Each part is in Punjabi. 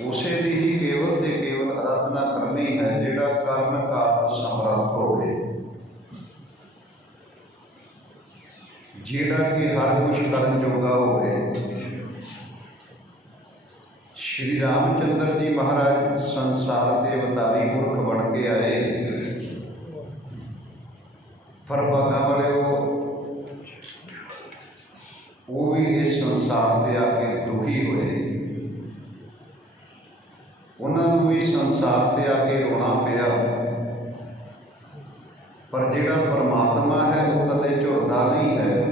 ਉਸੇ ਦੀ ਹੀ ਕੇਵਲ ਤੇ ਕੇਵਲ ਆਰਾਧਨਾ ਕਰਨੀ ਹੈ, ਜਿਹੜਾ ਕਰਨ ਕਾਰਨ ਸਮਰੱਥ ਹੋਵੇ। ਜਿਹੜਾ ਕਿ ਹਰ ਕੁਝ ਕਰਨ ਜੋਗਾ ਹੋਵੇ। ਸ਼੍ਰੀ ਰਾਮਚੰਦਰ ਜੀ ਮਹਾਰਾਜ ਸੰਸਾਰ ਦੇ ਅਵਤਾਰੀ ਪੁਰਖ ਬਣ ਕੇ ਆਏ। ਪਰ ਭਾਗਾਂ ਵਾਲਿਓ, ਉਹ ਵੀ ਇਸ ਸੰਸਾਰ ਤੇ ਆ ਕੇ ਦੁਖੀ ਹੋਏ ਉਹਨਾਂ ਨੂੰ ਵੀ ਸੰਸਾਰ ਤੇ ਆ ਕੇ ਰੋਣਾ ਪਿਆ। ਪਰ ਜਿਹੜਾ ਪਰਮਾਤਮਾ ਹੈ, ਉਹ ਕਦੇ ਝੁਰਦਾ ਨਹੀਂ ਹੈ।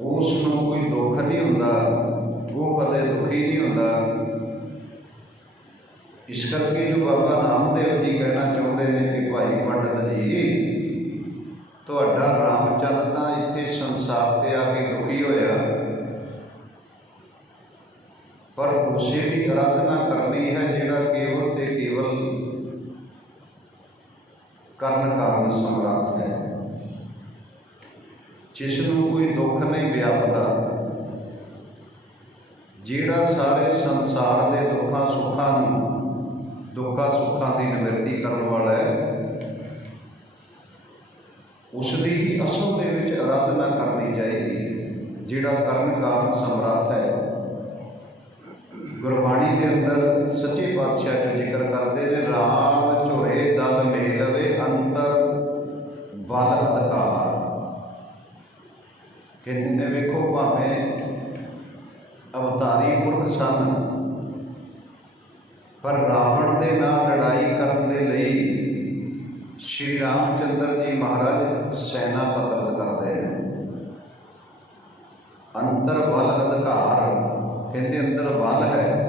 ਉਸ ਨੂੰ ਕੋਈ ਦੁੱਖ ਨਹੀਂ ਹੁੰਦਾ, ਉਹ ਕਦੇ ਦੁਖੀ ਨਹੀਂ ਹੁੰਦਾ। ਇਸ ਕਰਕੇ ਜੋ ਬਾਬਾ ਨਾਮਦੇਵ ਜੀ ਕਹਿਣਾ ਚਾਹੁੰਦੇ ਨੇ ਕਿ ਭਾਈ ਪੰਡਤ ਜੀ, ਤੁਹਾਡਾ ਰਾਮਚੰਦ ਤਾਂ ਇੱਥੇ ਸੰਸਾਰ ਤੇ ਆ ਕੇ ਦੁਖੀ ਹੋਇਆ ਪਰ ਉਸੇ ਦੀ ਅਰਾਧਨਾ ਕਰਨੀ ਹੈ ਜਿਹੜਾ ਕੇਵਲ ਤੇ ਕੇਵਲ ਕਰਨ ਕਾਰਨ ਸਮਰੱਥ ਹੈ। ਜਿਸ ਨੂੰ ਕੋਈ ਦੁੱਖ ਨਹੀਂ ਵਿਆਪਦਾ, ਜਿਹੜਾ ਸਾਰੇ ਸੰਸਾਰ ਦੇ ਦੁੱਖਾਂ ਸੁੱਖਾਂ ਨੂੰ, ਦੁੱਖਾਂ ਸੁੱਖਾਂ ਦੀ ਨਿਵਰਤੀ ਕਰਨ ਵਾਲਾ ਹੈ ਉਸ ਦੀ ਅਸਲ ਦੇ ਵਿੱਚ ਅਰਾਧਨਾ ਕਰਨੀ ਚਾਹੀਦੀ ਹੈ, ਜਿਹੜਾ ਕਰਨ ਕਾਰਨ ਸਮਰੱਥ ਹੈ। ਦੇ ਅੰਦਰ ਸੱਚੇ ਪਾਤਸ਼ਾਹ ਜੋ ਜ਼ਿਕਰ ਕਰਦੇ ਨੇ, ਰਾਮ ਝੋਰੇ ਦਲ ਮੇਲਵੇ ਅੰਤਰ ਬਲ ਅਧਕਾਰ। ਕਹਿੰਦੇ ਨੇ, ਵੇਖੋ ਭਾਵੇਂ ਅਵਤਾਰੀ ਪੁਰਖ ਸਨ, ਪਰ ਰਾਵਣ ਦੇ ਨਾਲ ਲੜਾਈ ਕਰਨ ਦੇ ਲਈ ਸ਼੍ਰੀ ਰਾਮਚੰਦਰ ਜੀ ਮਹਾਰਾਜ ਸੈਨਾਪਤ ਪਤਰਤ ਕਰਦੇ ਨੇ ਅੰਤਰ ਬਲ ਅਧਿਕਾਰ ਕਹਿੰਦੇ ਅੰਦਰ ਬਲ ਹੈ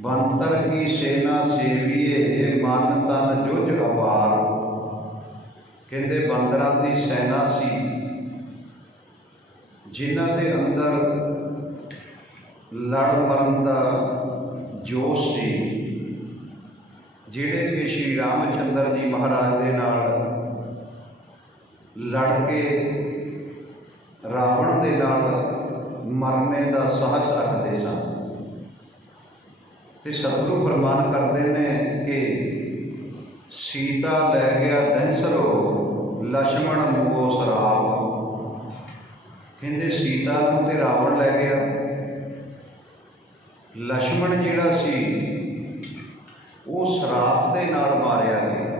ਬੰਤਰ ਕੀ ਸੈਨਾ ਸੇਵੀਏ ਮਨ ਤਨ ਜੁਝ ਅਪਾਰ ਕਹਿੰਦੇ ਬੰਦਰਾਂ ਦੀ ਸੈਨਾ ਸੀ। ਜਿਨ੍ਹਾਂ ਦੇ ਅੰਦਰ ਲੜ ਮਰਨ ਦਾ ਜੋਸ਼ ਸੀ, ਜਿਹੜੇ ਕਿ ਸ਼੍ਰੀ ਰਾਮਚੰਦਰ ਜੀ ਮਹਾਰਾਜ ਦੇ ਨਾਲ ਲੜ ਕੇ ਰਾਵਣ ਦੇ ਨਾਲ ਮਰਨੇ ਦਾ ਸਾਹਸ ਰੱਖਦੇ ਸਨ। ਤੇ ਸਤਿਗੁਰੂ ਫਰਮਾਨ ਕਰਦੇ ਨੇ ਕਿ ਸੀਤਾ ਲੈ ਗਿਆ ਦੈਂਸਰੋ ਲక్ష్మణ ਮੂਗੋ ਸਰਾਵ ਕਹਿੰਦੇ ਸੀਤਾ ਨੂੰ ਤੇ ਰਾਵਣ ਲੈ ਗਿਆ। ਲక్ష్మణ ਜਿਹੜਾ ਸੀ, ਉਹ ਸਰਾਪ ਦੇ ਨਾਲ ਮਾਰਿਆ ਗਿਆ।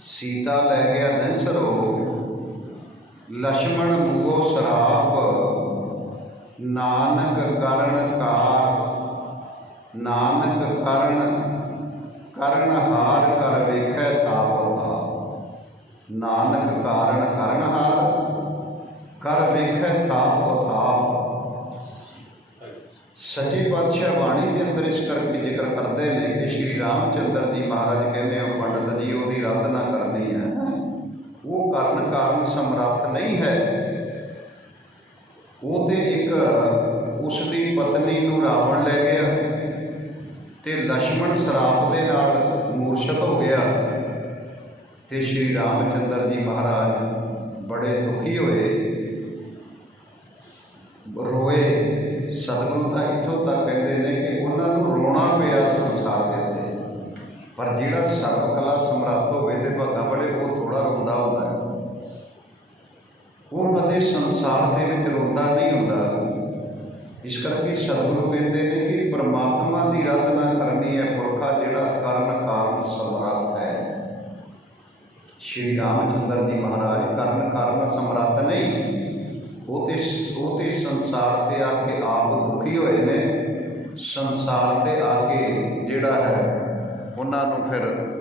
ਸੀਤਾ ਲੈ ਗਿਆ ਦੈਂਸਰੋ ਲక్ష్మణ ਮੂਗੋ ਸਰਾਪ। ਨਾਨਕ ਕਰਨ ਕਾਰ ਨਾਨਕ ਕਰਨ ਕਰਨ ਹਾਰ ਕਰ ਵੇਖੈ ਥਾਪ ਨਾਨਕ ਕਾਰਨ ਕਰਨ ਹਾਰ, ਕਰ ਵੇਖੈ ਥਾਪ ਸੱਚੇ ਪਾਤਸ਼ਾਹ ਬਾਣੀ ਦੇ ਅੰਦਰ ਇਸ ਕਰਕੇ ਜ਼ਿਕਰ ਕਰਦੇ ਨੇ ਕਿ ਸ਼੍ਰੀ ਰਾਮਚੰਦਰ ਜੀ ਮਹਾਰਾਜ ਕਹਿੰਦੇ ਆ, ਪੰਡਤ ਜੀ, ਉਹਦੀ ਆਰਾਧਨਾ ਕਰਨੀ ਹੈ। ਉਹ ਕਰਨ ਕਾਰਨ ਸਮਰੱਥ ਨਹੀਂ ਹੈ। ਉਹ ਤੇ ਇੱਕ, ਉਸ ਦੀ ਪਤਨੀ ਨੂੰ ਰਾਵਣ ਲੈ ਗਿਆ। ਤੇ ਲక్ష్మణ ਸਰਾਪ ਦੇ ਨਾਲ ਮੂਰਛਤ ਹੋ ਗਿਆ ਤੇ ਸ਼੍ਰੀ ਰਾਮਚੰਦਰ ਜੀ ਮਹਾਰਾਜ ਬੜੇ ਦੁਖੀ ਹੋਏ, ਰੋਏ। ਸਤਿਗੁਰੂ ਤਾਂ ਇੱਥੋਂ ਤੱਕ ਕਹਿੰਦੇ ਨੇ ਕਿ ਉਹਨਾਂ ਨੂੰ ਰੋਣਾ ਪਿਆ ਸੰਸਾਰ ਦੇ ਉੱਤੇ। ਪਰ ਜਿਹੜਾ ਸਰਵ ਕਲਾ ਸਮਰੱਥ ਹੋਵੇ ਤੇ ਭਾਗਾ ਬੜੇ ਉਹ ਥੋੜਾ ਰੋਂਦਾ ਹੁੰਦਾ। ਉਹ ਕਦੇ ਸੰਸਾਰ ਦੇ ਵਿੱਚ ਰੋਂਦਾ ਨਹੀਂ ਹੁੰਦਾ। ਇਸ ਕਰਕੇ ਸਤਿਗੁਰੂ ਕਹਿੰਦੇ ਨੇ ਕਿ ਪ੍ਰਮਾਤਮਾ ਦੀ ਆਰਾਧਨਾ ਕਰਨੀ ਹੈ ਪੁਰਖਾ, ਜਿਹੜਾ ਕਰਨ ਕਾਰਨ ਸਮਰੱਥ ਹੈ। ਸ਼੍ਰੀ ਰਾਮਚੰਦਰ ਜੀ ਮਹਾਰਾਜ ਕਰਨ ਕਾਰਨ ਸਮਰੱਥ ਨਹੀਂ। ਉਹ ਤੇ ਉਹ ਤੇ ਸੰਸਾਰ ਤੇ ਆ ਕੇ ਆਪ ਦੁਖੀ ਹੋਏ ਨੇ। ਸੰਸਾਰ ਤੇ ਆ ਕੇ ਜਿਹੜਾ ਹੈ, ਉਹਨਾਂ ਨੂੰ ਫਿਰ